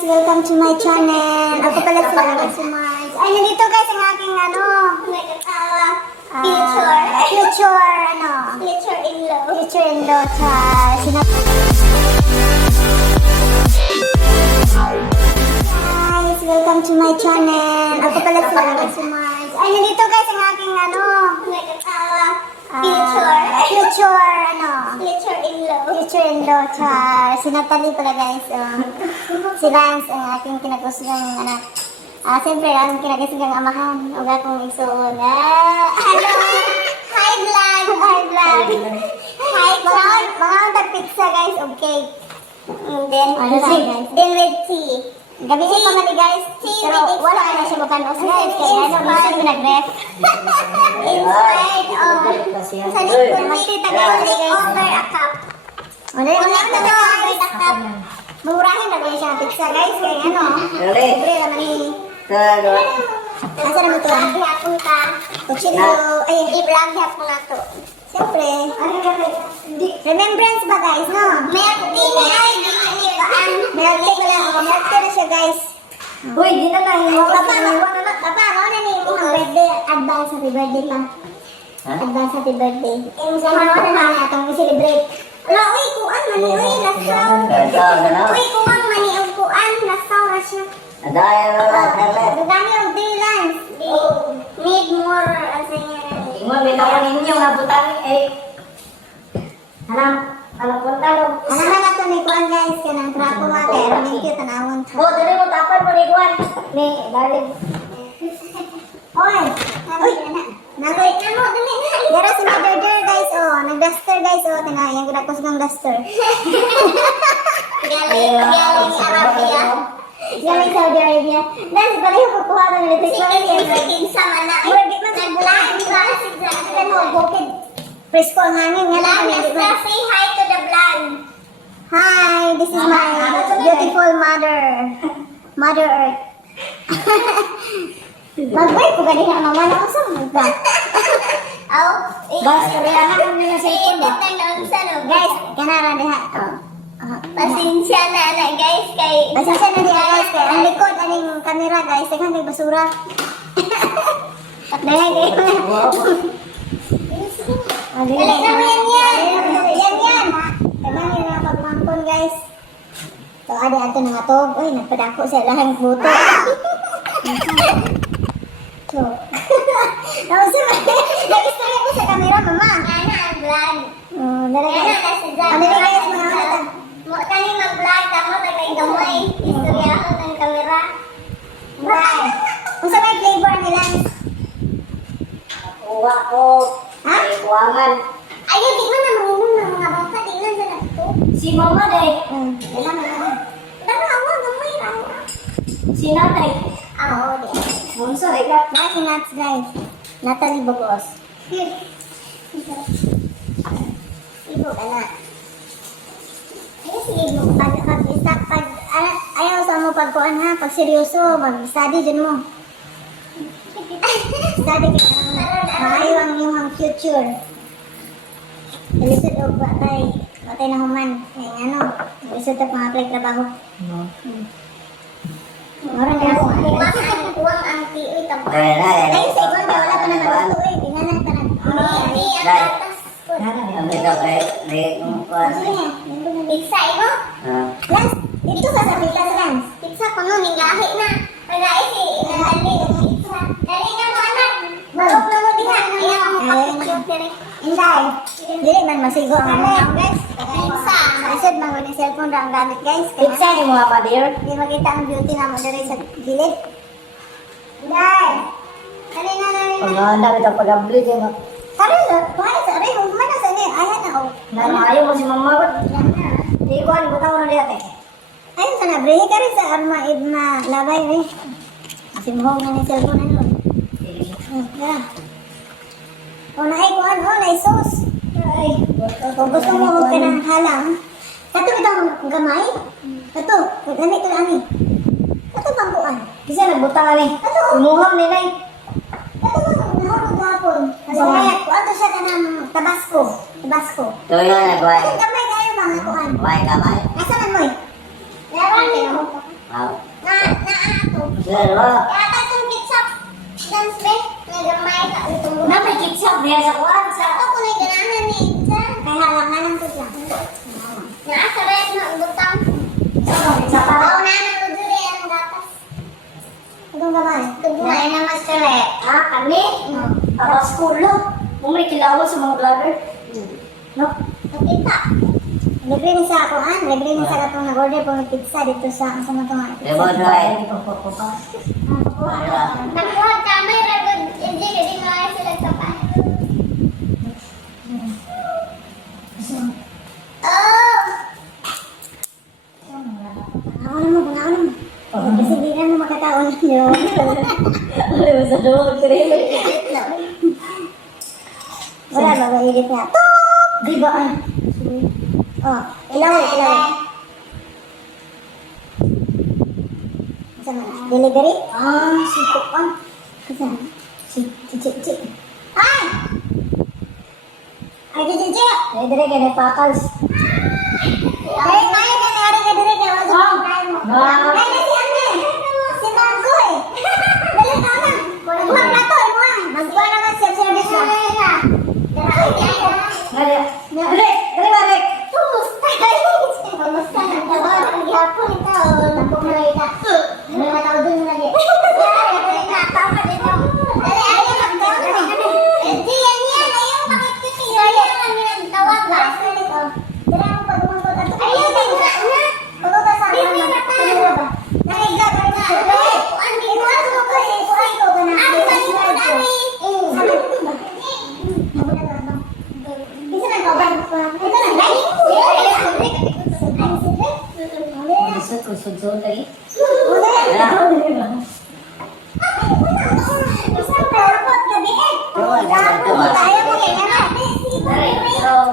Welcome to my channel. Ako pala si Mars. Ay, nandito guys ang aking future in-law sa Guys, welcome to my channel. Ako pala si Mars. Ay, nandito guys ang aking future in-law sa sinatali pala guys. Si Lance ang aking kinagustugang anak. Siyempre, ang kinagustugang amahan. Huwag akong isuon. Hello! Hi vlog! Hi vlog! Mga pizza guys, okay. Then with tea. Gabi siya pa mali guys. Pero wala ka na siya mapanos guys. Kaya minsan pinag-ref. Inside sa likod may take over a cup. Wala a cup. Murahin na guys siya pizza guys. Kaya libre naman ni. Asa naman ito? Hapon ka. Kuchino. Ay, i-vlog hapon na ito. Siyempre. Remembrance ba guys, no? Milk tea ni ay. Milk tea na siya guys. Uy, di na lang. Papa, ano na ni birthday? Advance happy birthday pa. Advance happy birthday. Ano na itong i-celebrate? Ala, uy, kuan mani, uy, nasaw. Uy, kuan mani, kuan, nasaw na siya. Gagani ang dilans. Need more, as in, Tingnan, may naman ninyo nga butang eh. Alam po talo. ano na ito ni kuan guys, kanang trapo nga, kaya thank you, tanawon ka. Oh, dali mo tapan mo ni Juan. Ni, darling. Oy, nagoy, Dara si Mother guys, nag-duster guys, tinayang ginagkusgang duster. Galing Saudi Arabia. Dahil pala yung kukuha ng electric Presko ang hangin nga lang. Say hi to the vlog. Hi, this is my beautiful mother. Mother Earth. Mag-break ko ganyan ang mama na usang magba. Bas, kaya na kami na sa ipon ba? Guys, kanara diha. Pasensya na guys kay Pasensya na diha guys. Kaya ang likod, aning kamera guys. Teka, may basura. Dahil Dali naman yan. Yan. Kailangan yung mga pagmangkon guys. So, adi-ato na nga to. Uy, nagpadako sa lahang buto. So, nag-istorya ko sa camera, mama. Ana ang vlog. Dala Ana guys. na sa vlog. Ano yung guys mga kata? Mo kani mag-vlog tamo tagay gamay. Istorya ko ng kamera. Bye. Kung sa may flavor nila. Kuha ko. Ha? Kuwangan. Ayun, di man na manginom ng mga bata. Tingnan sa nato. Si mama day. Kailangan. Dara awa gamay ra. Si natay. Oo, di. Munso, ikaw. Dahil si Nats guys. Natalie Bogos. Ibo ka na. Ayun sige, ayaw sa mo pagkuhan ha. Pag seryoso, mag-study dyan mo. Study ka. Maayo ang iyong future. Ilisod o batay na human. Ilisod na pang-apply trabaho. Oran na ako. Kuwang ang tiyoy tabo. Ay, sa ibang wala pa naman ito eh. Tingnan na pa na. Hindi ang tatas ko. Sige nga. Pizza imo? Lance, dito sa pizza sa Lance. Pizza ko no, ningahi na. Pagay si Dali pizza. Dali na mo anak. Marok na mo diha. Ayaw mo pa-picture dire. Inday. Dili man masigo ang mga guys. Pizza. Isod man yung cellphone ra ang gamit guys. Pizza ni mga padir. Hindi makita ang beauty na mo diri sa gilid. Inday. Dali na. Ang handa ito pag-abli kayo. Kuhay sa rin. Huwag man na sa rin. Ayan na. Nanayo mo si mama ba? Di ko, ano butaw na diyan eh. Ayun sa nabrihi ka rin sa armaid na labay rin. Simuhong na ni cellphone na nun. Yeah. O naay ko ano, naay sauce. Ay, kung gusto mo huwag ka ng halang. Ito itong gamay. Ito, ganito ani. Ito pangkuan. Kasi nagbutang ani. Ito. Umuham ni Nay. Ito nahulog gahapon. Kasi kaya ko, ato siya ka ng Tabasco. Tuloy na, Ito gamay kayo mga kuan. Kamay. Asa man mo eh? Meron Na ato. Pero, Kaya itong ketchup. Dance be. Nagamay ka itong Na may kitsak niya sa kuwan sa. Ako kung may ganahan ni Itza. Kaya halangan ko siya. Naasa rin na butang. Sa para. Ako na nang dure ang gatas. Itong gamay. Dugay na mas kale. Ah, kami. Para school lo. Mumay kilawon sa mga vlogger. No? Kita. Libre ni sa ako, libre ni sa katong nag-order po ng pizza dito sa mga itong lemon rice. Nakuha kami ragod. Hindi ka din mga sila sa pa. Oh! Ano mo, ano mo. Kasi di na mo makataon yun. Ano sa doon? Wala ba, mailit na. Di ba? Oh, ilaw. Sama, delivery? Ah, siko pa. Kasama. Si. Ay! Ay, di. Ay, dire ka na pakals. Ay, may nangyari ka dire ka. Wala Ah. Ay, si Ane. Si Margoy. Dali ka na. Buwang na to, buwang. Magbuwa naman siya service na. Dali, balik. Kamusta ang tawag? Ang yapon ito. Nakumulay ka. Ano na tawag dun lagi? Tama din mo. Dali, ayaw magtawag. Hindi, yan. Ayaw makikipin. Ayaw lang yung tawag. Dali ako pag-umangkot at Ayaw din na. pagkota sa akin. Hindi na tayo. Ano ba? Nakigla ka na. Ang ikuha ko ko. Kuhay ko ka na. Ano ba yung dami? Isa lang ka ba? Ito lang. Kusod lagi.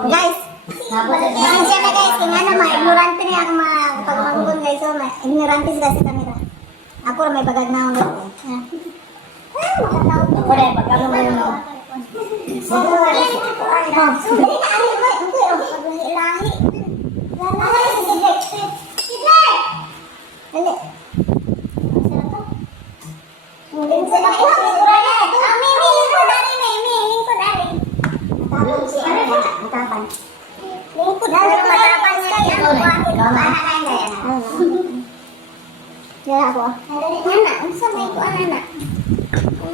Guys, pasensya na guys, kung ano, ignorante niya ang mga pagmangkon guys, so ignorante sila sa camera. Ako may bagag na ako. Ako rin, pagkano mo yun. Ya ako. Anak, unsa may ko anak?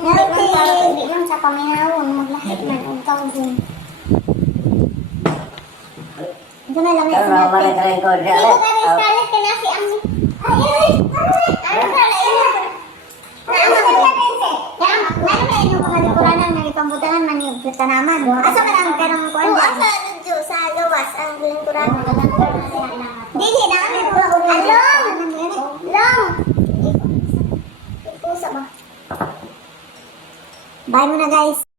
Hindi lang sa paminawon, maglahit man ang tawag. Ito na lang Pero mabalik rin ko siya. Dito kami Scarlett ka na si Ami. Ay! Ano ba na yun? Naama ko na pense. Kaya, meron na inyong mga likuran ng ipambutangan man yung tanaman. Asa man ang karang kuwan Oo, dyan? asa dito sa gawas ang lingkuran. Dili, namin po ako rin. Long! Pusa ba? Bye muna guys.